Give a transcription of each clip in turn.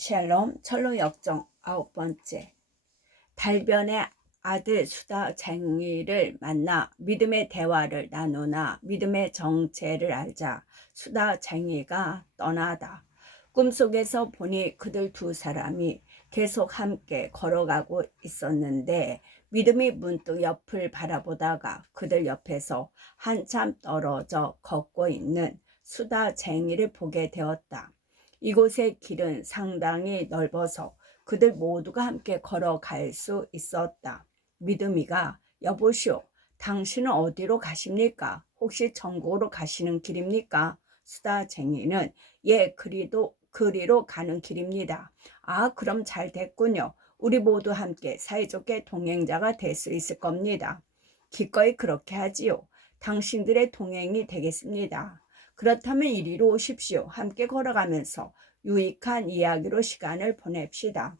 샬롬 철로 역정 9번째. 달변의 아들 수다쟁이를 만나 믿음의 대화를 나누나 믿음의 정체를 알자 수다쟁이가 떠나다. 꿈속에서 보니 그들 두 사람이 계속 함께 걸어가고 있었는데 믿음이 문득 옆을 바라보다가 그들 옆에서 한참 떨어져 걷고 있는 수다쟁이를 보게 되었다. 이곳의 길은 상당히 넓어서 그들 모두가 함께 걸어갈 수 있었다. 믿음이가 여보시오, 당신은 어디로 가십니까? 혹시 천국으로 가시는 길입니까? 수다쟁이는 예, 그리로 가는 길입니다. 아, 그럼 잘 됐군요. 우리 모두 함께 사이좋게 동행자가 될 수 있을 겁니다. 기꺼이 그렇게 하지요. 당신들의 동행이 되겠습니다. 그렇다면 이리로 오십시오. 함께 걸어가면서 유익한 이야기로 시간을 보냅시다.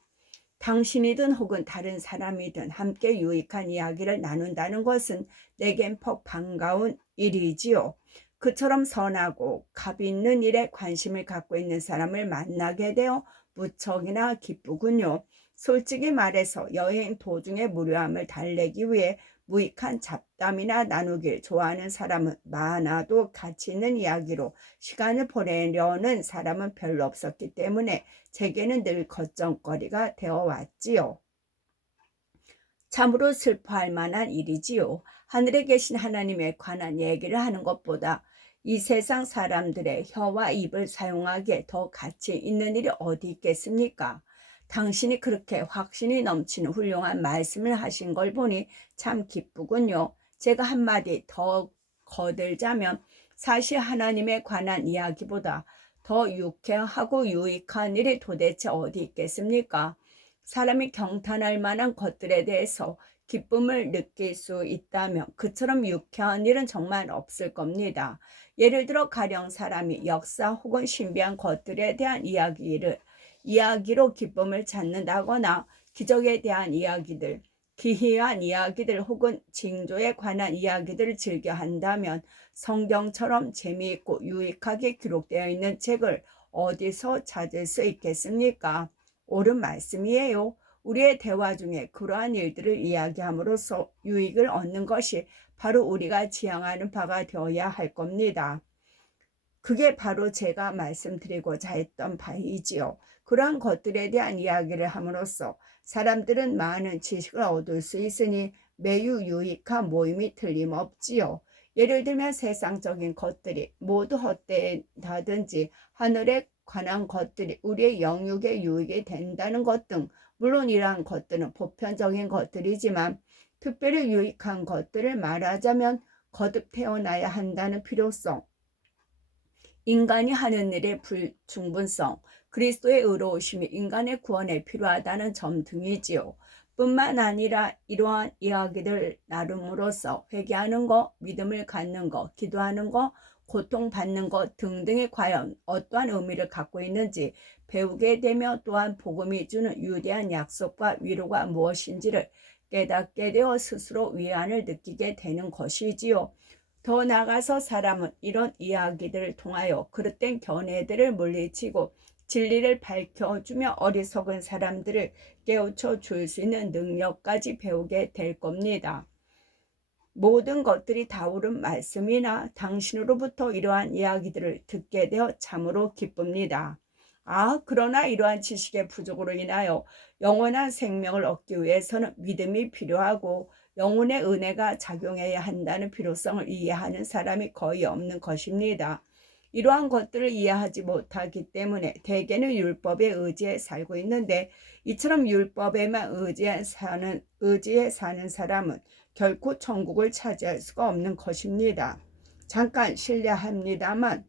당신이든 혹은 다른 사람이든 함께 유익한 이야기를 나눈다는 것은 내겐 퍽 반가운 일이지요. 그처럼 선하고 값 있는 일에 관심을 갖고 있는 사람을 만나게 되어 무척이나 기쁘군요. 솔직히 말해서 여행 도중의 무료함을 달래기 위해 무익한 잡담이나 나누길 좋아하는 사람은 많아도 가치 있는 이야기로 시간을 보내려는 사람은 별로 없었기 때문에 제게는 늘 걱정거리가 되어 왔지요. 참으로 슬퍼할 만한 일이지요. 하늘에 계신 하나님에 관한 얘기를 하는 것보다 이 세상 사람들의 혀와 입을 사용하기에 더 가치 있는 일이 어디 있겠습니까? 당신이 그렇게 확신이 넘치는 훌륭한 말씀을 하신 걸 보니 참 기쁘군요. 제가 한마디 더 거들자면 사실 하나님에 관한 이야기보다 더 유쾌하고 유익한 일이 도대체 어디 있겠습니까? 사람이 경탄할 만한 것들에 대해서 기쁨을 느낄 수 있다면 그처럼 유쾌한 일은 정말 없을 겁니다. 예를 들어 가령 사람이 역사 혹은 신비한 것들에 대한 이야기로 기쁨을 찾는다거나 기적에 대한 이야기들, 기이한 이야기들 혹은 징조에 관한 이야기들을 즐겨 한다면 성경처럼 재미있고 유익하게 기록되어 있는 책을 어디서 찾을 수 있겠습니까? 옳은 말씀이에요. 우리의 대화 중에 그러한 일들을 이야기함으로써 유익을 얻는 것이 바로 우리가 지향하는 바가 되어야 할 겁니다. 그게 바로 제가 말씀드리고자 했던 바이지요. 그러한 것들에 대한 이야기를 함으로써 사람들은 많은 지식을 얻을 수 있으니 매우 유익한 모임이 틀림없지요. 예를 들면 세상적인 것들이 모두 헛되다든지 하늘에 관한 것들이 우리의 영육에 유익이 된다는 것 등, 물론 이러한 것들은 보편적인 것들이지만 특별히 유익한 것들을 말하자면 거듭 태어나야 한다는 필요성, 인간이 하는 일의 불충분성, 그리스도의 의로우심이 인간의 구원에 필요하다는 점 등이지요. 뿐만 아니라 이러한 이야기들 나름으로써 회개하는 것, 믿음을 갖는 것, 기도하는 것, 고통받는 것 등등이 과연 어떠한 의미를 갖고 있는지 배우게 되며 또한 복음이 주는 위대한 약속과 위로가 무엇인지를 깨닫게 되어 스스로 위안을 느끼게 되는 것이지요. 더 나아가서 사람은 이런 이야기들을 통하여 그릇된 견해들을 물리치고 진리를 밝혀주며 어리석은 사람들을 깨우쳐 줄 수 있는 능력까지 배우게 될 겁니다. 모든 것들이 다 옳은 말씀이나 당신으로부터 이러한 이야기들을 듣게 되어 참으로 기쁩니다. 그러나 이러한 지식의 부족으로 인하여 영원한 생명을 얻기 위해서는 믿음이 필요하고 영혼의 은혜가 작용해야 한다는 필요성을 이해하는 사람이 거의 없는 것입니다. 이러한 것들을 이해하지 못하기 때문에 대개는 율법에 의지해 살고 있는데 이처럼 율법에만 의지해 사는 사람은 결코 천국을 차지할 수가 없는 것입니다. 잠깐 실례합니다만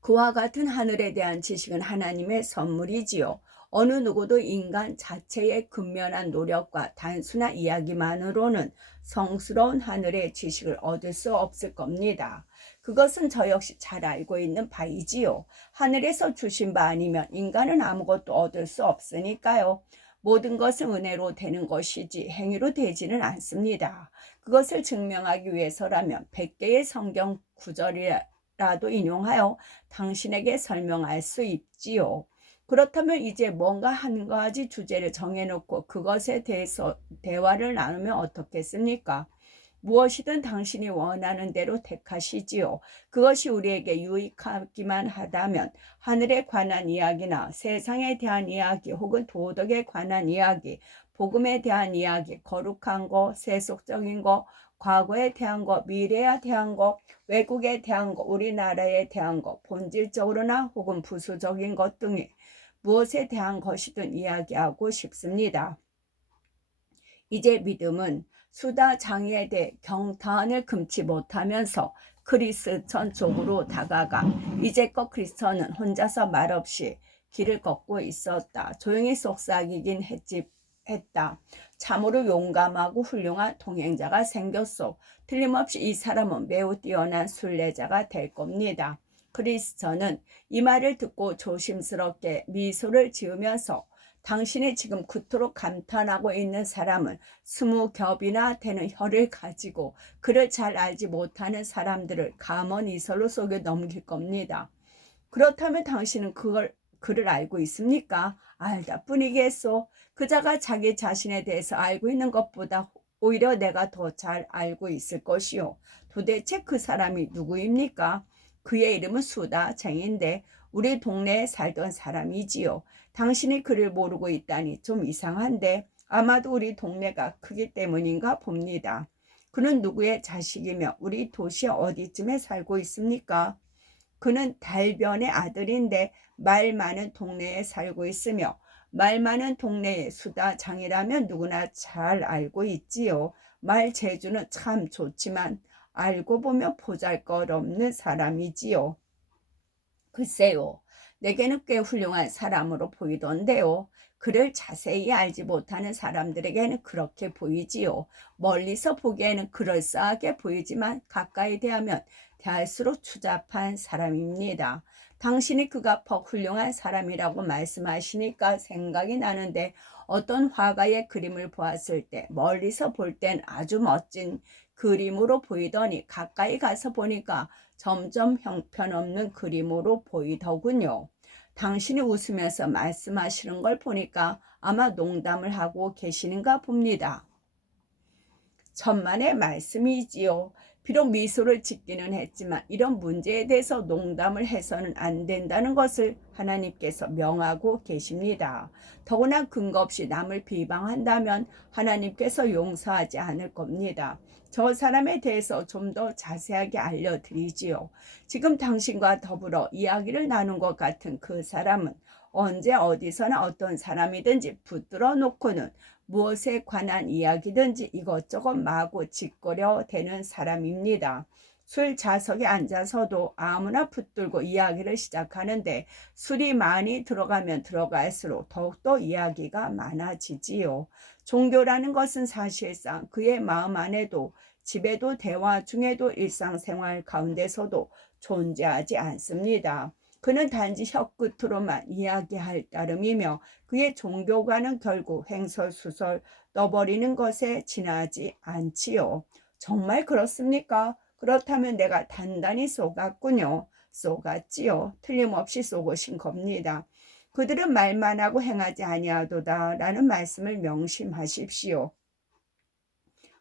그와 같은 하늘에 대한 지식은 하나님의 선물이지요. 어느 누구도 인간 자체의 근면한 노력과 단순한 이야기만으로는 성스러운 하늘의 지식을 얻을 수 없을 겁니다. 그것은 저 역시 잘 알고 있는 바이지요. 하늘에서 주신 바 아니면 인간은 아무것도 얻을 수 없으니까요. 모든 것은 은혜로 되는 것이지 행위로 되지는 않습니다. 그것을 증명하기 위해서라면 100개의 성경 구절이라도 인용하여 당신에게 설명할 수 있지요. 그렇다면 이제 뭔가 한 가지 주제를 정해놓고 그것에 대해서 대화를 나누면 어떻겠습니까? 무엇이든 당신이 원하는 대로 택하시지요. 그것이 우리에게 유익하기만 하다면 하늘에 관한 이야기나 세상에 대한 이야기 혹은 도덕에 관한 이야기, 복음에 대한 이야기, 거룩한 거, 세속적인 거, 과거에 대한 거, 미래에 대한 거, 외국에 대한 거, 우리나라에 대한 거, 본질적으로나 혹은 부수적인 것 등이 무엇에 대한 것이든 이야기하고 싶습니다. 이제 믿음은 수다 장애에 대해 경탄을 금치 못하면서 크리스천 쪽으로 다가가 이제껏 크리스천은 혼자서 말없이 길을 걷고 있었다. 조용히 속삭이긴 했다. 참으로 용감하고 훌륭한 동행자가 생겼소. 틀림없이 이 사람은 매우 뛰어난 순례자가 될 겁니다. 크리스천은 이 말을 듣고 조심스럽게 미소를 지으면서 당신이 지금 그토록 감탄하고 있는 사람은 20겹이나 되는 혀를 가지고 그를 잘 알지 못하는 사람들을 감언 이설로 속여 넘길 겁니다. 그렇다면 당신은 그를 알고 있습니까? 알다 뿐이겠소. 그자가 자기 자신에 대해서 알고 있는 것보다 오히려 내가 더 잘 알고 있을 것이요. 도대체 그 사람이 누구입니까? 그의 이름은 수다쟁인데 우리 동네에 살던 사람이지요. 당신이 그를 모르고 있다니 좀 이상한데 아마도 우리 동네가 크기 때문인가 봅니다. 그는 누구의 자식이며 우리 도시 어디쯤에 살고 있습니까? 그는 달변의 아들인데 말 많은 동네에 살고 있으며 말 많은 동네의 수다장이라면 누구나 잘 알고 있지요. 말 재주는 참 좋지만 알고 보면 보잘것없는 사람이지요. 글쎄요, 내게는 꽤 훌륭한 사람으로 보이던데요. 그를 자세히 알지 못하는 사람들에게는 그렇게 보이지요. 멀리서 보기에는 그럴싸하게 보이지만 가까이 대하면 대할수록 추잡한 사람입니다. 당신이 그가 퍽 훌륭한 사람이라고 말씀하시니까 생각이 나는데 어떤 화가의 그림을 보았을 때 멀리서 볼 땐 아주 멋진 그림으로 보이더니 가까이 가서 보니까 점점 형편없는 그림으로 보이더군요. 당신이 웃으면서 말씀하시는 걸 보니까 아마 농담을 하고 계시는가 봅니다. 천만의 말씀이지요. 비록 미소를 짓기는 했지만 이런 문제에 대해서 농담을 해서는 안 된다는 것을 하나님께서 명하고 계십니다. 더구나 근거 없이 남을 비방한다면 하나님께서 용서하지 않을 겁니다. 저 사람에 대해서 좀 더 자세하게 알려드리지요. 지금 당신과 더불어 이야기를 나눈 것 같은 그 사람은 언제 어디서나 어떤 사람이든지 붙들어 놓고는 무엇에 관한 이야기든지 이것저것 마구 짓거려 대는 사람입니다. 술 좌석에 앉아서도 아무나 붙들고 이야기를 시작하는데 술이 많이 들어가면 들어갈수록 더욱더 이야기가 많아지지요. 종교라는 것은 사실상 그의 마음 안에도 집에도 대화 중에도 일상생활 가운데서도 존재하지 않습니다. 그는 단지 혀끝으로만 이야기할 따름이며 그의 종교관은 결국 횡설수설 떠버리는 것에 지나지 않지요. 정말 그렇습니까? 그렇다면 내가 단단히 속았군요. 속았지요. 틀림없이 속으신 겁니다. 그들은 말만 하고 행하지 아니하도다 라는 말씀을 명심하십시오.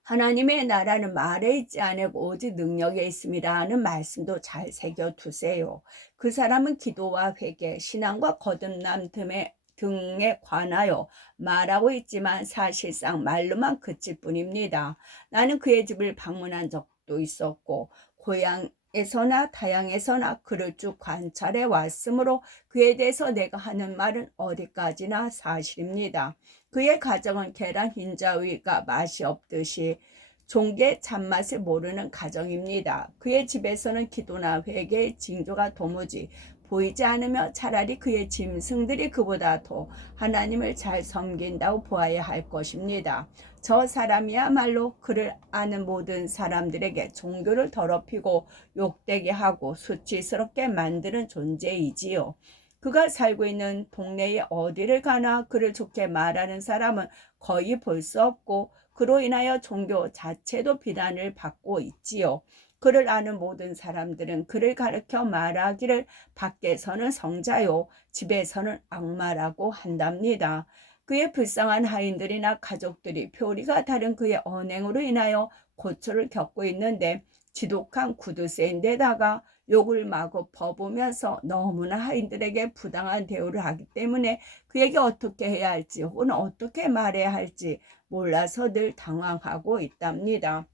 하나님의 나라는 말에 있지 않고 오직 능력에 있습니다 하는 말씀도 잘 새겨두세요. 그 사람은 기도와 회개, 신앙과 거듭남 등에 관하여 말하고 있지만 사실상 말로만 그칠 뿐입니다. 나는 그의 집을 방문한 적도 있었고 고향에서나 타향에서나 그를 쭉 관찰해 왔으므로 그에 대해서 내가 하는 말은 어디까지나 사실입니다. 그의 가정은 계란 흰자위가 맛이 없듯이 종교의 참맛을 모르는 가정입니다. 그의 집에서는 기도나 회개의 징조가 도무지 보이지 않으며 차라리 그의 짐승들이 그보다 더 하나님을 잘 섬긴다고 보아야 할 것입니다. 저 사람이야말로 그를 아는 모든 사람들에게 종교를 더럽히고 욕되게 하고 수치스럽게 만드는 존재이지요. 그가 살고 있는 동네에 어디를 가나 그를 좋게 말하는 사람은 거의 볼 수 없고 그로 인하여 종교 자체도 비난을 받고 있지요. 그를 아는 모든 사람들은 그를 가르쳐 말하기를 밖에서는 성자요 집에서는 악마라고 한답니다. 그의 불쌍한 하인들이나 가족들이 표리가 다른 그의 언행으로 인하여 고초를 겪고 있는데 지독한 구두쇠인데다가 욕을 마구 퍼부으면서 너무나 하인들에게 부당한 대우를 하기 때문에 그에게 어떻게 해야 할지 혹은 어떻게 말해야 할지 몰라서 늘 당황하고 있답니다.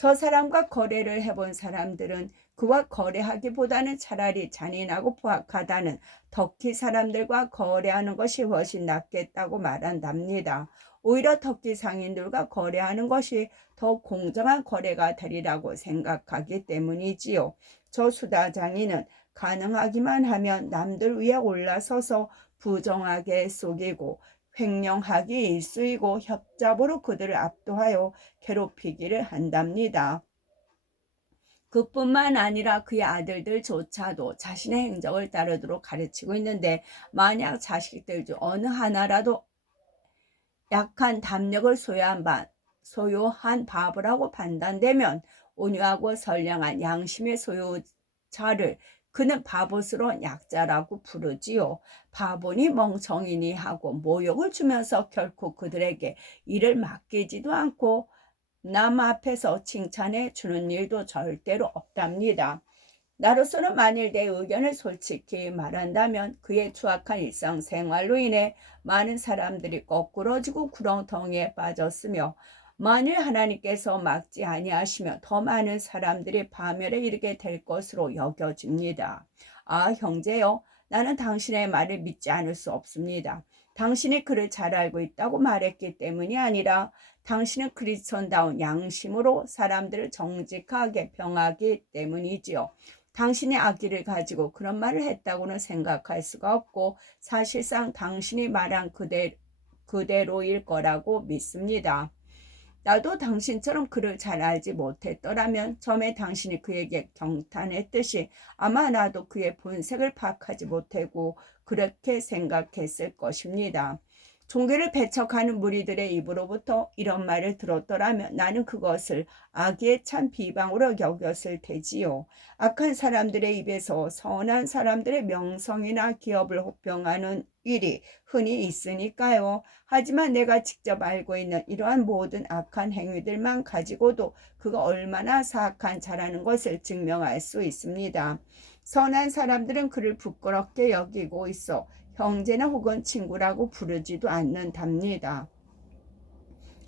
저 사람과 거래를 해본 사람들은 그와 거래하기보다는 차라리 잔인하고 포악하다는 터키 사람들과 거래하는 것이 훨씬 낫겠다고 말한답니다. 오히려 터키 상인들과 거래하는 것이 더 공정한 거래가 되리라고 생각하기 때문이지요. 저 수다 장인은 가능하기만 하면 남들 위에 올라서서 부정하게 속이고 횡령하기 일쑤이고 협잡으로 그들을 압도하여 괴롭히기를 한답니다. 그뿐만 아니라 그의 아들들조차도 자신의 행적을 따르도록 가르치고 있는데 만약 자식들 중 어느 하나라도 약한 담력을 소유한 바보라고 판단되면 온유하고 선량한 양심의 소유자를 그는 바보스러운 약자라고 부르지요. 바보니 멍청이니 하고 모욕을 주면서 결코 그들에게 일을 맡기지도 않고 남 앞에서 칭찬해 주는 일도 절대로 없답니다. 나로서는 만일 내 의견을 솔직히 말한다면 그의 추악한 일상생활로 인해 많은 사람들이 거꾸러지고 구렁텅이에 빠졌으며 만일 하나님께서 막지 아니하시면 더 많은 사람들이 파멸에 이르게 될 것으로 여겨집니다. 아, 형제여, 나는 당신의 말을 믿지 않을 수 없습니다. 당신이 그를 잘 알고 있다고 말했기 때문이 아니라 당신은 그리스도다운 양심으로 사람들을 정직하게 평하기 때문이지요. 당신이 악의를 가지고 그런 말을 했다고는 생각할 수가 없고 사실상 당신이 말한 그대로일 거라고 믿습니다. 나도 당신처럼 그를 잘 알지 못했더라면 처음에 당신이 그에게 경탄했듯이 아마 나도 그의 본색을 파악하지 못하고 그렇게 생각했을 것입니다. 종교를 배척하는 무리들의 입으로부터 이런 말을 들었더라면 나는 그것을 악의에 찬 비방으로 여겼을 테지요. 악한 사람들의 입에서 선한 사람들의 명성이나 기업을 호평하는 일이 흔히 있으니까요. 하지만 내가 직접 알고 있는 이러한 모든 악한 행위들만 가지고도 그가 얼마나 사악한 자라는 것을 증명할 수 있습니다. 선한 사람들은 그를 부끄럽게 여기고 있어 형제나 혹은 친구라고 부르지도 않는답니다.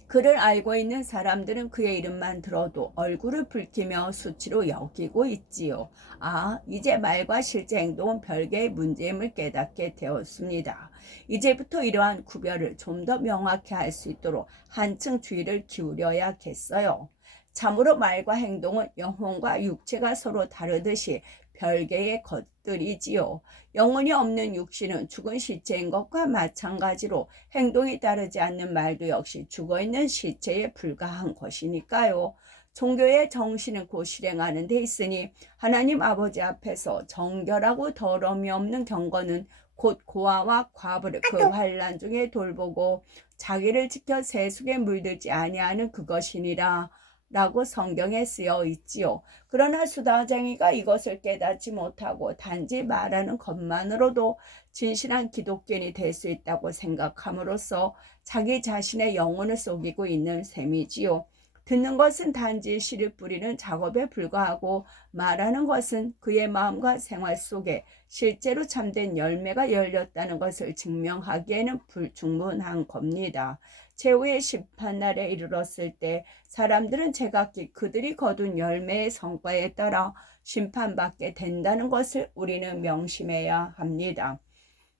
그를 알고 있는 사람들은 그의 이름만 들어도 얼굴을 붉히며 수치로 여기고 있지요. 아, 이제 말과 실제 행동은 별개의 문제임을 깨닫게 되었습니다. 이제부터 이러한 구별을 좀 더 명확히 할 수 있도록 한층 주의를 기울여야겠어요. 참으로 말과 행동은 영혼과 육체가 서로 다르듯이 별개의 것들이지요. 영혼이 없는 육신은 죽은 시체인 것과 마찬가지로 행동이 따르지 않는 말도 역시 죽어있는 시체에 불과한 것이니까요. 종교의 정신은 곧 실행하는 데 있으니 하나님 아버지 앞에서 정결하고 더러움이 없는 경건은 곧 고아와 과부를 그 환난 중에 돌보고 자기를 지켜 세속에 물들지 아니하는 그것이니라 라고 성경에 쓰여 있지요. 그러나 수다쟁이가 이것을 깨닫지 못하고 단지 말하는 것만으로도 진실한 기독교인이 될 수 있다고 생각함으로써 자기 자신의 영혼을 속이고 있는 셈이지요. 듣는 것은 단지 씨를 뿌리는 작업에 불과하고 말하는 것은 그의 마음과 생활 속에 실제로 참된 열매가 열렸다는 것을 증명하기에는 불충분한 겁니다. 최후의 심판날에 이르렀을 때 사람들은 제각기 그들이 거둔 열매의 성과에 따라 심판받게 된다는 것을 우리는 명심해야 합니다.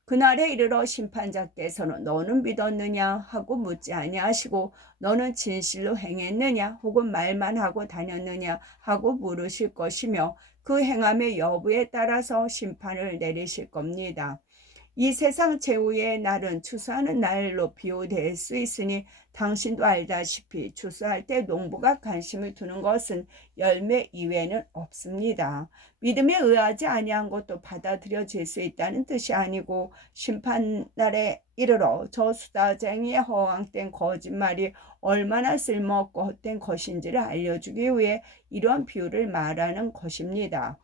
그날에 이르러 심판자께서는 너는 믿었느냐 하고 묻지 아니하시고 너는 진실로 행했느냐 혹은 말만 하고 다녔느냐 하고 물으실 것이며 그 행함의 여부에 따라서 심판을 내리실 겁니다. 이 세상 최후의 날은 추수하는 날로 비유될 수 있으니 당신도 알다시피 추수할 때 농부가 관심을 두는 것은 열매 이외에는 없습니다. 믿음에 의하지 아니한 것도 받아들여질 수 있다는 뜻이 아니고 심판날에 이르러 저 수다쟁이의 허황된 거짓말이 얼마나 쓸모없고 헛된 것인지를 알려주기 위해 이런 비유를 말하는 것입니다.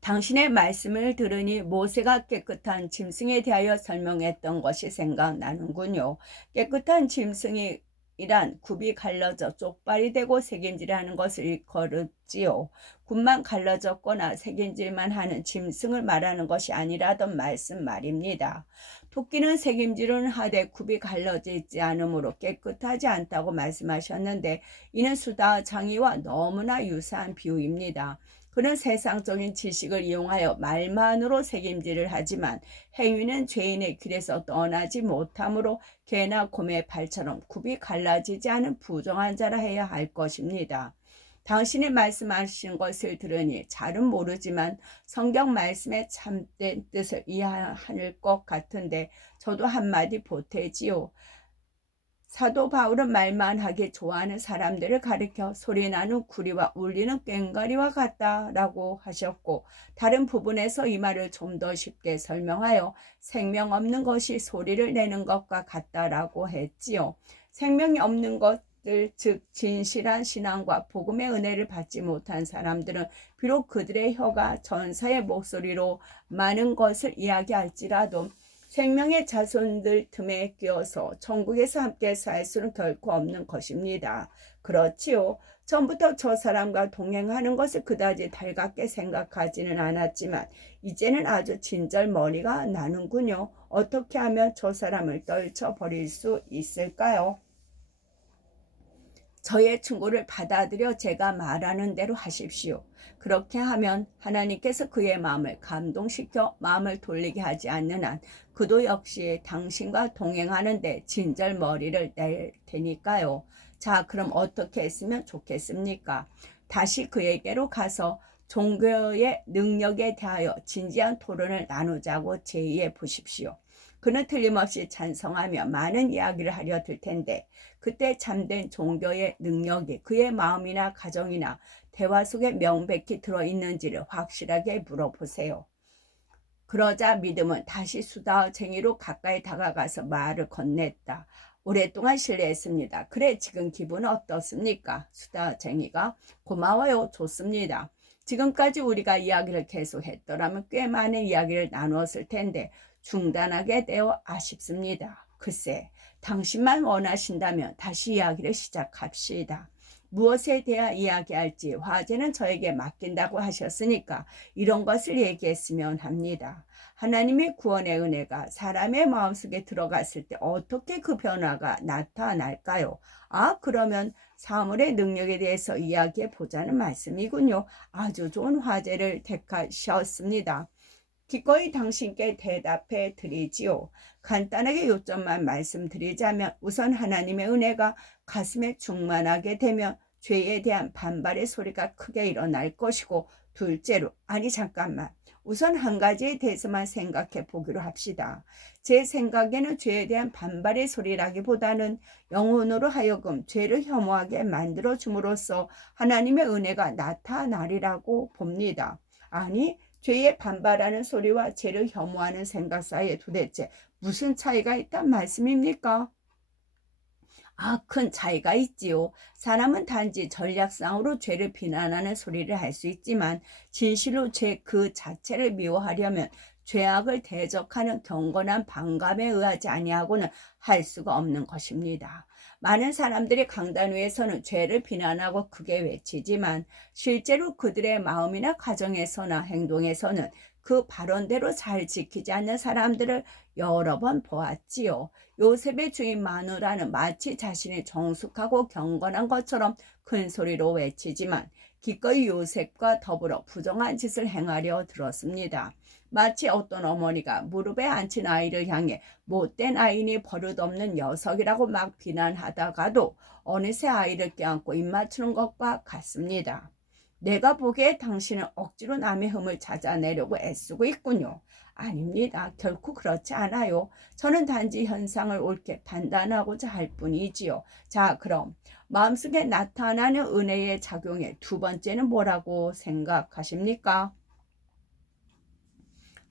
당신의 말씀을 들으니 모세가 깨끗한 짐승에 대하여 설명했던 것이 생각나는군요. 깨끗한 짐승이란 굽이 갈라져 쪽발이 되고 새김질하는 것을 일컬었지요. 굽만 갈라졌거나 새김질만 하는 짐승을 말하는 것이 아니라던 말씀 말입니다. 토끼는 새김질은 하되 굽이 갈라져 있지 않으므로 깨끗하지 않다고 말씀하셨는데 이는 수다 장이와 너무나 유사한 비유입니다. 그는 세상적인 지식을 이용하여 말만으로 책임질을 하지만 행위는 죄인의 길에서 떠나지 못하므로 개나 곰의 발처럼 굽이 갈라지지 않은 부정한 자라 해야 할 것입니다. 당신이 말씀하신 것을 들으니 잘은 모르지만 성경 말씀의 참된 뜻을 이해할 것 같은데 저도 한마디 보태지요. 사도 바울은 말만 하기 좋아하는 사람들을 가리켜 소리나는 구리와 울리는 꽹과리와 같다라고 하셨고 다른 부분에서 이 말을 좀 더 쉽게 설명하여 생명 없는 것이 소리를 내는 것과 같다라고 했지요. 생명이 없는 것들 즉 진실한 신앙과 복음의 은혜를 받지 못한 사람들은 비록 그들의 혀가 전사의 목소리로 많은 것을 이야기할지라도 생명의 자손들 틈에 끼어서 천국에서 함께 살 수는 결코 없는 것입니다. 그렇지요. 처음부터 저 사람과 동행하는 것을 그다지 달갑게 생각하지는 않았지만 이제는 아주 진절머리가 나는군요. 어떻게 하면 저 사람을 떨쳐버릴 수 있을까요? 저의 충고를 받아들여 제가 말하는 대로 하십시오. 그렇게 하면 하나님께서 그의 마음을 감동시켜 마음을 돌리게 하지 않는 한 그도 역시 당신과 동행하는데 진절머리를 낼 테니까요. 자, 그럼 어떻게 했으면 좋겠습니까? 다시 그에게로 가서 종교의 능력에 대하여 진지한 토론을 나누자고 제의해 보십시오. 그는 틀림없이 찬성하며 많은 이야기를 하려 들 텐데 그때 참된 종교의 능력이 그의 마음이나 가정이나 대화 속에 명백히 들어있는지를 확실하게 물어보세요. 그러자 믿음은 다시 수다쟁이로 가까이 다가가서 말을 건넸다. 오랫동안 신뢰했습니다. 그래, 지금 기분은 어떻습니까? 수다쟁이가 고마워요. 좋습니다. 지금까지 우리가 이야기를 계속했더라면 꽤 많은 이야기를 나누었을 텐데 중단하게 되어 아쉽습니다. 글쎄, 당신만 원하신다면 다시 이야기를 시작합시다. 무엇에 대해 이야기할지 화제는 저에게 맡긴다고 하셨으니까 이런 것을 얘기했으면 합니다. 하나님의 구원의 은혜가 사람의 마음속에 들어갔을 때 어떻게 그 변화가 나타날까요? 아, 그러면 사물의 능력에 대해서 이야기해 보자는 말씀이군요. 아주 좋은 화제를 택하셨습니다. 기꺼이 당신께 대답해 드리지요. 간단하게 요점만 말씀드리자면 우선 하나님의 은혜가 가슴에 충만하게 되면 죄에 대한 반발의 소리가 크게 일어날 것이고 둘째로 아니 잠깐만 우선 한 가지에 대해서만 생각해 보기로 합시다. 제 생각에는 죄에 대한 반발의 소리라기보다는 영혼으로 하여금 죄를 혐오하게 만들어 줌으로써 하나님의 은혜가 나타나리라고 봅니다. 아니 죄에 반발하는 소리와 죄를 혐오하는 생각 사이에 도대체 무슨 차이가 있단 말씀입니까? 아, 큰 차이가 있지요. 사람은 단지 전략상으로 죄를 비난하는 소리를 할 수 있지만 진실로 죄 그 자체를 미워하려면 죄악을 대적하는 경건한 반감에 의하지 아니하고는 할 수가 없는 것입니다. 많은 사람들이 강단 위에서는 죄를 비난하고 크게 외치지만 실제로 그들의 마음이나 가정에서나 행동에서는 그 발언대로 잘 지키지 않는 사람들을 여러 번 보았지요. 요셉의 주인 마누라는 마치 자신이 정숙하고 경건한 것처럼 큰 소리로 외치지만 기꺼이 요셉과 더불어 부정한 짓을 행하려 들었습니다. 마치 어떤 어머니가 무릎에 앉힌 아이를 향해 못된 아이니 버릇없는 녀석이라고 막 비난하다가도 어느새 아이를 껴안고 입맞추는 것과 같습니다. 내가 보기에 당신은 억지로 남의 흠을 찾아내려고 애쓰고 있군요. 아닙니다. 결코 그렇지 않아요. 저는 단지 현상을 옳게 판단하고자 할 뿐이지요. 자, 그럼 마음속에 나타나는 은혜의 작용의 두 번째는 뭐라고 생각하십니까?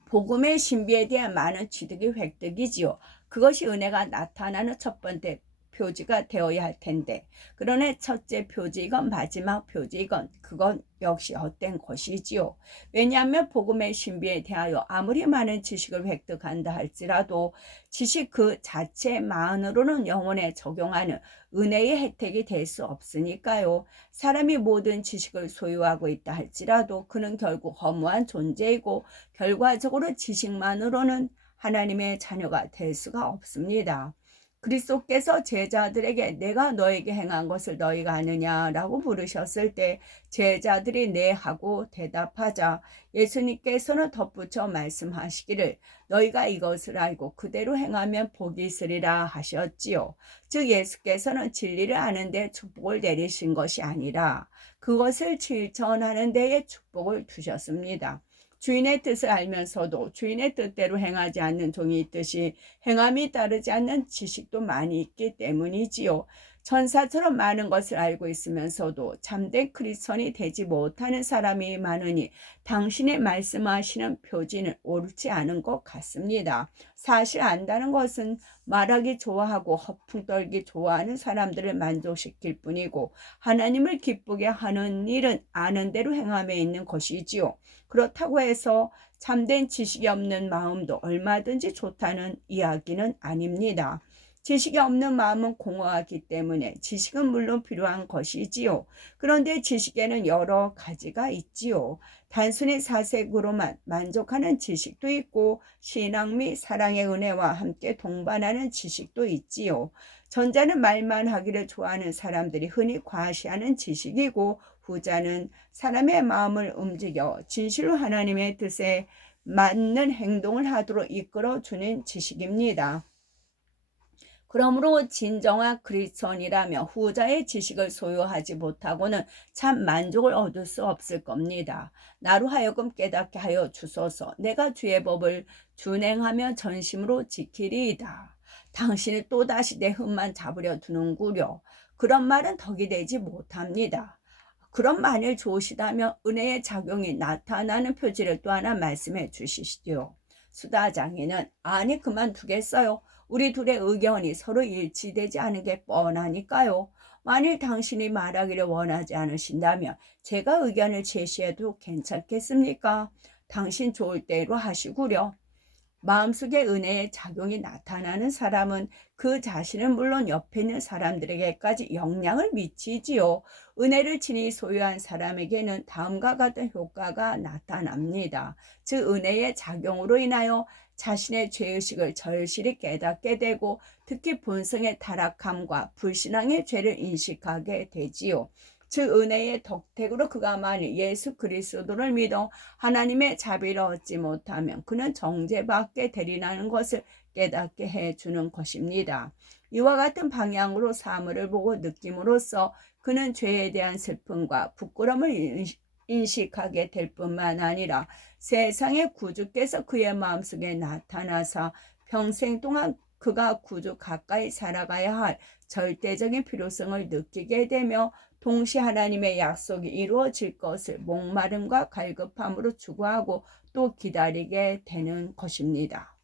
복음의 신비에 대한 많은 취득이 획득이지요. 그것이 은혜가 나타나는 첫 번째 표지가 되어야 할 텐데, 그러나 첫째 표지이건 마지막 표지이건 그건 역시 헛된 것이지요. 왜냐하면 복음의 신비에 대하여 아무리 많은 지식을 획득한다 할지라도 지식 그 자체만으로는 영혼에 적용하는 은혜의 혜택이 될 수 없으니까요. 사람이 모든 지식을 소유하고 있다 할지라도 그는 결국 허무한 존재이고 결과적으로 지식만으로는 하나님의 자녀가 될 수가 없습니다. 그리스도께서 제자들에게 내가 너에게 행한 것을 너희가 아느냐라고 물으셨을 때 제자들이 네 하고 대답하자 예수님께서는 덧붙여 말씀하시기를 너희가 이것을 알고 그대로 행하면 복이 있으리라 하셨지요. 즉 예수께서는 진리를 아는 데 축복을 내리신 것이 아니라 그것을 실천하는 데에 축복을 두셨습니다. 주인의 뜻을 알면서도 주인의 뜻대로 행하지 않는 종이 있듯이 행함이 따르지 않는 지식도 많이 있기 때문이지요. 천사처럼 많은 것을 알고 있으면서도 참된 크리스천이 되지 못하는 사람이 많으니 당신이 말씀하시는 표지는 옳지 않은 것 같습니다. 사실 안다는 것은 말하기 좋아하고 허풍 떨기 좋아하는 사람들을 만족시킬 뿐이고 하나님을 기쁘게 하는 일은 아는 대로 행함에 있는 것이지요. 그렇다고 해서 참된 지식이 없는 마음도 얼마든지 좋다는 이야기는 아닙니다. 지식이 없는 마음은 공허하기 때문에 지식은 물론 필요한 것이지요. 그런데 지식에는 여러 가지가 있지요. 단순히 사색으로만 만족하는 지식도 있고 신앙 및 사랑의 은혜와 함께 동반하는 지식도 있지요. 전자는 말만 하기를 좋아하는 사람들이 흔히 과시하는 지식이고 후자는 사람의 마음을 움직여 진실로 하나님의 뜻에 맞는 행동을 하도록 이끌어주는 지식입니다. 그러므로 진정한 그리스도인이라면 후자의 지식을 소유하지 못하고는 참 만족을 얻을 수 없을 겁니다. 나로 하여금 깨닫게 하여 주소서. 내가 주의 법을 준행하며 전심으로 지키리이다. 당신이 또다시 내 흠만 잡으려 두는구려. 그런 말은 덕이 되지 못합니다. 그런 만일 좋으시다면 은혜의 작용이 나타나는 표지를 또 하나 말씀해 주시지요. 수다장이는 아니 그만두겠어요. 우리 둘의 의견이 서로 일치되지 않은 게 뻔하니까요. 만일 당신이 말하기를 원하지 않으신다면 제가 의견을 제시해도 괜찮겠습니까? 당신 좋을 대로 하시구려. 마음속에 은혜의 작용이 나타나는 사람은 그 자신은 물론 옆에 있는 사람들에게까지 영향을 미치지요. 은혜를 친히 소유한 사람에게는 다음과 같은 효과가 나타납니다. 즉 은혜의 작용으로 인하여 자신의 죄의식을 절실히 깨닫게 되고 특히 본성의 타락함과 불신앙의 죄를 인식하게 되지요. 즉 은혜의 덕택으로 그가 만일 예수 그리스도를 믿어 하나님의 자비를 얻지 못하면 그는 정죄받게 되리라는 것을 깨닫게 해주는 것입니다. 이와 같은 방향으로 사물을 보고 느낌으로써 그는 죄에 대한 슬픔과 부끄러움을 인식하게 될 뿐만 아니라 세상의 구주께서 그의 마음속에 나타나사 평생 동안 그가 구주 가까이 살아가야 할 절대적인 필요성을 느끼게 되며 동시에 하나님의 약속이 이루어질 것을 목마름과 갈급함으로 추구하고 또 기다리게 되는 것입니다.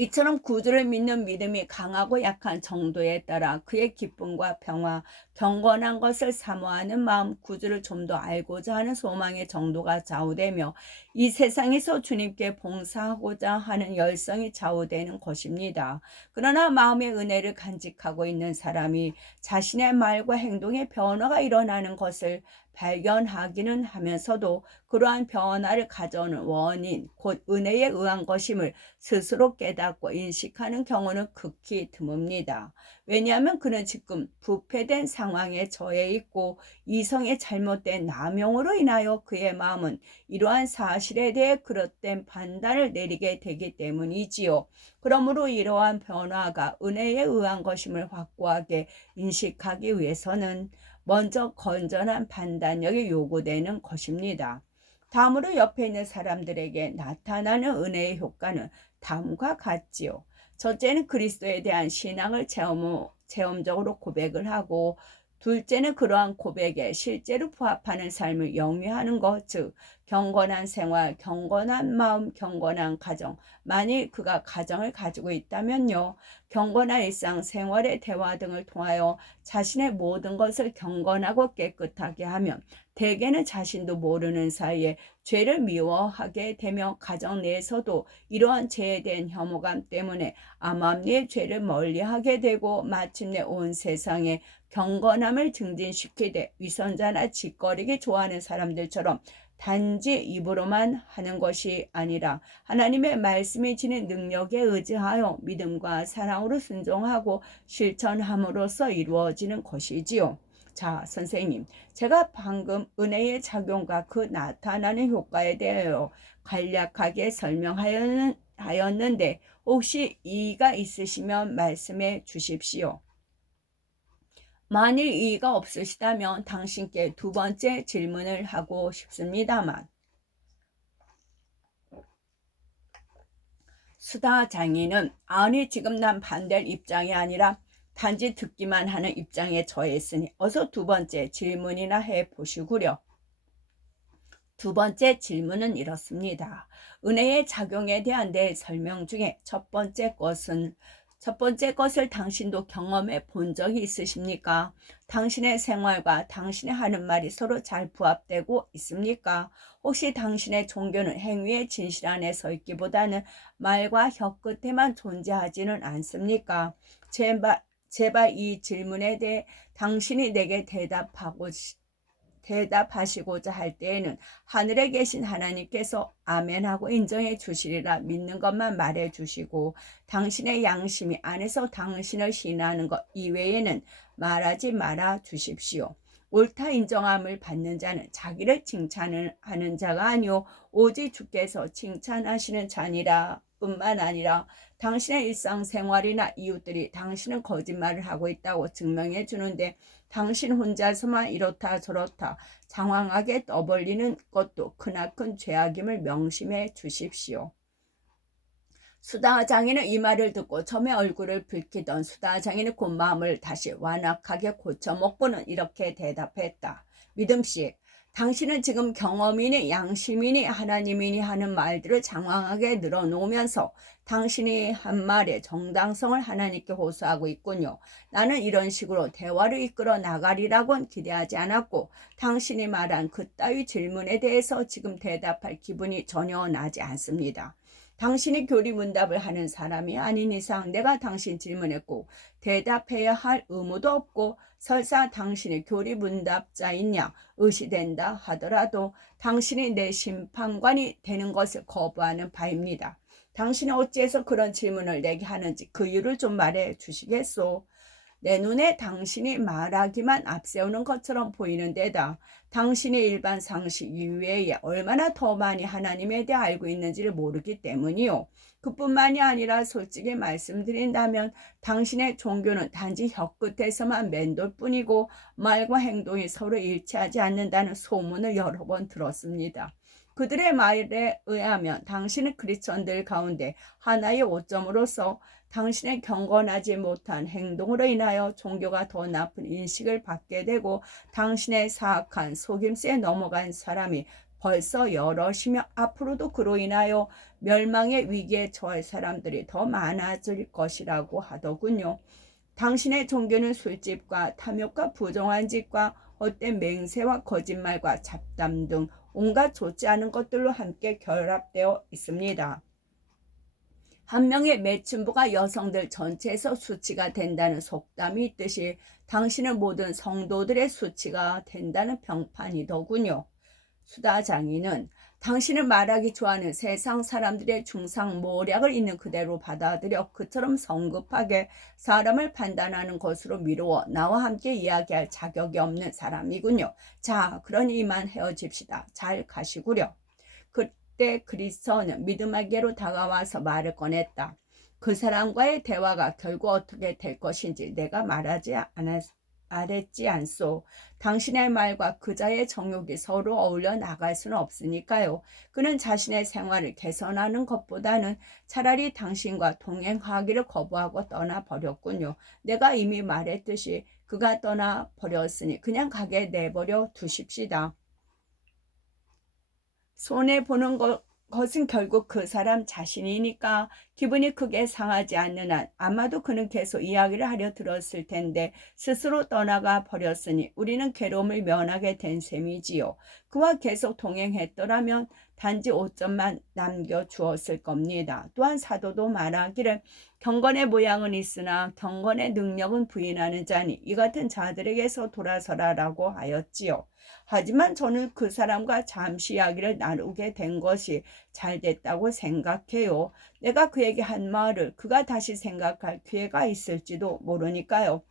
이처럼 구주를 믿는 믿음이 강하고 약한 정도에 따라 그의 기쁨과 평화, 경건한 것을 사모하는 마음, 구주를 좀 더 알고자 하는 소망의 정도가 좌우되며 이 세상에서 주님께 봉사하고자 하는 열성이 좌우되는 것입니다. 그러나 마음의 은혜를 간직하고 있는 사람이 자신의 말과 행동에 변화가 일어나는 것을 발견하기는 하면서도 그러한 변화를 가져오는 원인, 곧 은혜에 의한 것임을 스스로 깨닫고 인식하는 경우는 극히 드뭅니다. 왜냐하면 그는 지금 부패된 상황에 처해 있고 이성의 잘못된 남용으로 인하여 그의 마음은 이러한 사실에 대해 그릇된 판단을 내리게 되기 때문이지요. 그러므로 이러한 변화가 은혜에 의한 것임을 확고하게 인식하기 위해서는 먼저 건전한 판단력이 요구되는 것입니다. 다음으로 옆에 있는 사람들에게 나타나는 은혜의 효과는 다음과 같지요. 첫째는 그리스도에 대한 신앙을 체험적으로 고백을 하고, 둘째는 그러한 고백에 실제로 부합하는 삶을 영위하는 것, 즉 경건한 생활, 경건한 마음, 경건한 가정. 만일 그가 가정을 가지고 있다면요, 경건한 일상 생활의 대화 등을 통하여 자신의 모든 것을 경건하고 깨끗하게 하면 대개는 자신도 모르는 사이에 죄를 미워하게 되며, 가정 내에서도 이러한 죄에 대한 혐오감 때문에 암암리의 죄를 멀리하게 되고, 마침내 온 세상에 경건함을 증진시키되 위선자나 짓거리기 좋아하는 사람들처럼 단지 입으로만 하는 것이 아니라 하나님의 말씀이 지닌 능력에 의지하여 믿음과 사랑으로 순종하고 실천함으로써 이루어지는 것이지요. 자, 선생님, 제가 방금 은혜의 작용과 그 나타나는 효과에 대하여 간략하게 설명하였는데 혹시 이의가 있으시면 말씀해 주십시오. 만일 이의가 없으시다면 당신께 두 번째 질문을 하고 싶습니다만, 수다 장인은 아니 지금 난 반대할 입장이 아니라 단지 듣기만 하는 입장에 처해 있으니 어서 두 번째 질문이나 해보시구려. 두 번째 질문은 이렇습니다. 은혜의 작용에 대한 내 설명 중에 첫 번째 것을 당신도 경험해 본 적이 있으십니까? 당신의 생활과 당신의 하는 말이 서로 잘 부합되고 있습니까? 혹시 당신의 종교는 행위의 진실 안에 서 있기보다는 말과 혀 끝에만 존재하지는 않습니까? 제발 이 질문에 대해 당신이 내게 대답하시고자 할 때에는 하늘에 계신 하나님께서 아멘하고 인정해 주시리라 믿는 것만 말해 주시고, 당신의 양심이 안에서 당신을 신뢰하는 것 이외에는 말하지 말아 주십시오. 옳다 인정함을 받는 자는 자기를 칭찬하는 자가 아니오 오직 주께서 칭찬하시는 자니라. 뿐만 아니라 당신의 일상생활이나 이웃들이 당신은 거짓말을 하고 있다고 증명해 주는데 당신 혼자서만 이렇다 저렇다 장황하게 떠벌리는 것도 크나큰 죄악임을 명심해 주십시오. 수다 장인은 이 말을 듣고 처음에 얼굴을 붉히던 수다 장인의 곧 마음을 다시 완악하게 고쳐먹고는 이렇게 대답했다. 믿음씨, 당신은 지금 경험이니 양심이니 하나님이니 하는 말들을 장황하게 늘어놓으면서 당신이 한 말의 정당성을 하나님께 호소하고 있군요. 나는 이런 식으로 대화를 이끌어 나가리라고는 기대하지 않았고 당신이 말한 그따위 질문에 대해서 지금 대답할 기분이 전혀 나지 않습니다. 당신이 교리문답을 하는 사람이 아닌 이상 내가 당신 질문에 꼭 대답해야 할 의무도 없고, 설사 당신이 교리문답자이냐 의시된다 하더라도 당신이 내 심판관이 되는 것을 거부하는 바입니다. 당신은 어찌해서 그런 질문을 내게 하는지 그 이유를 좀 말해 주시겠소? 내 눈에 당신이 말하기만 앞세우는 것처럼 보이는 데다 당신의 일반 상식 이외에 얼마나 더 많이 하나님에 대해 알고 있는지를 모르기 때문이요. 그뿐만이 아니라 솔직히 말씀드린다면 당신의 종교는 단지 혀끝에서만 맴돌 뿐이고 말과 행동이 서로 일치하지 않는다는 소문을 여러 번 들었습니다. 그들의 말에 의하면 당신은 크리스천들 가운데 하나의 오점으로서 당신의 경건하지 못한 행동으로 인하여 종교가 더 나쁜 인식을 받게 되고 당신의 사악한 속임수에 넘어간 사람이 벌써 여럿이며 앞으로도 그로 인하여 멸망의 위기에 처할 사람들이 더 많아질 것이라고 하더군요. 당신의 종교는 술집과 탐욕과 부정한 짓과 헛된 맹세와 거짓말과 잡담 등 온갖 좋지 않은 것들로 함께 결합되어 있습니다. 한 명의 매춘부가 여성들 전체에서 수치가 된다는 속담이 있듯이 당신은 모든 성도들의 수치가 된다는 평판이더군요. 수다 장인은 당신을 말하기 좋아하는 세상 사람들의 중상모략을 있는 그대로 받아들여 그처럼 성급하게 사람을 판단하는 것으로 미루어 나와 함께 이야기할 자격이 없는 사람이군요. 자, 그러니 이만 헤어집시다. 잘 가시구려. 그때 그리스도는 믿음에게로 다가와서 말을 꺼냈다. 그 사람과의 대화가 결국 어떻게 될 것인지 내가 말하지 않았 말했지 않소. 당신의 말과 그자의 정욕이 서로 어울려 나갈 수는 없으니까요. 그는 자신의 생활을 개선하는 것보다는 차라리 당신과 동행하기를 거부하고 떠나버렸군요. 내가 이미 말했듯이 그가 떠나버렸으니 그냥 가게 내버려 두십시다. 손해보는 것은 결국 그 사람 자신이니까 기분이 크게 상하지 않는 한 아마도 그는 계속 이야기를 하려 들었을 텐데 스스로 떠나가 버렸으니 우리는 괴로움을 면하게 된 셈이지요. 그와 계속 동행했더라면 단지 오점만 남겨주었을 겁니다. 또한 사도도 말하기를 경건의 모양은 있으나 경건의 능력은 부인하는 자니 이 같은 자들에게서 돌아서라라고 하였지요. 하지만 저는 그 사람과 잠시 이야기를 나누게 된 것이 잘 됐다고 생각해요. 내가 그에게 한 말을 그가 다시 생각할 기회가 있을지도 모르니까요.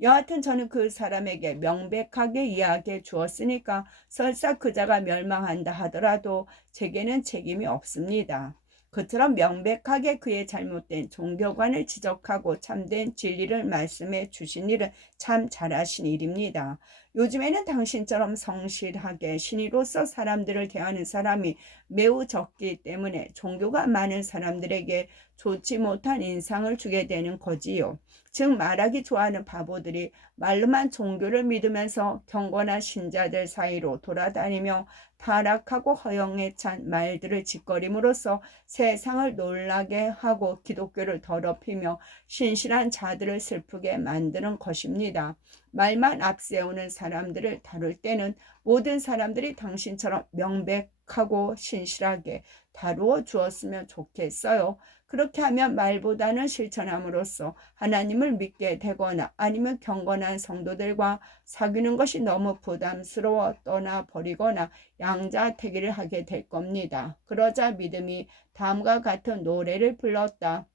여하튼 저는 그 사람에게 명백하게 이야기해 주었으니까 설사 그자가 멸망한다 하더라도 제게는 책임이 없습니다. 그처럼 명백하게 그의 잘못된 종교관을 지적하고 참된 진리를 말씀해 주신 일은 참 잘하신 일입니다. 요즘에는 당신처럼 성실하게 신이로서 사람들을 대하는 사람이 매우 적기 때문에 종교가 많은 사람들에게 좋지 못한 인상을 주게 되는 거지요. 즉 말하기 좋아하는 바보들이 말로만 종교를 믿으면서 경건한 신자들 사이로 돌아다니며 타락하고 허영에 찬 말들을 짓거림으로써 세상을 놀라게 하고 기독교를 더럽히며 신실한 자들을 슬프게 만드는 것입니다. 말만 앞세우는 사람들을 다룰 때는 모든 사람들이 당신처럼 명백하고 신실하게 다루어 주었으면 좋겠어요. 그렇게 하면 말보다는 실천함으로써 하나님을 믿게 되거나 아니면 경건한 성도들과 사귀는 것이 너무 부담스러워 떠나버리거나 양자택일을 하게 될 겁니다. 그러자 믿음이 다음과 같은 노래를 불렀다.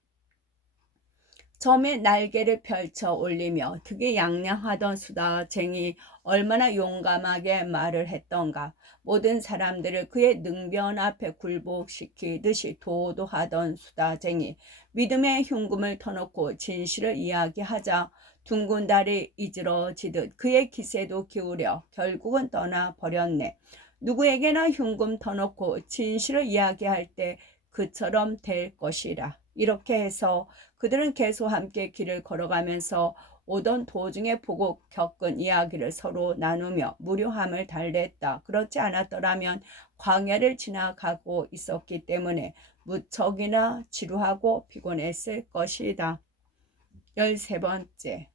점에 날개를 펼쳐 올리며 득이 양양하던 수다쟁이 얼마나 용감하게 말을 했던가. 모든 사람들을 그의 능변 앞에 굴복시키듯이 도도하던 수다쟁이. 믿음의 흉금을 터놓고 진실을 이야기하자 둥근 달이 이지러지듯 그의 기세도 기울여 결국은 떠나버렸네. 누구에게나 흉금 터놓고 진실을 이야기할 때 그처럼 될 것이라. 이렇게 해서 그들은 계속 함께 길을 걸어가면서 오던 도중에 보고 겪은 이야기를 서로 나누며 무료함을 달랬다. 그렇지 않았더라면 광야를 지나가고 있었기 때문에 무척이나 지루하고 피곤했을 것이다. 13번째.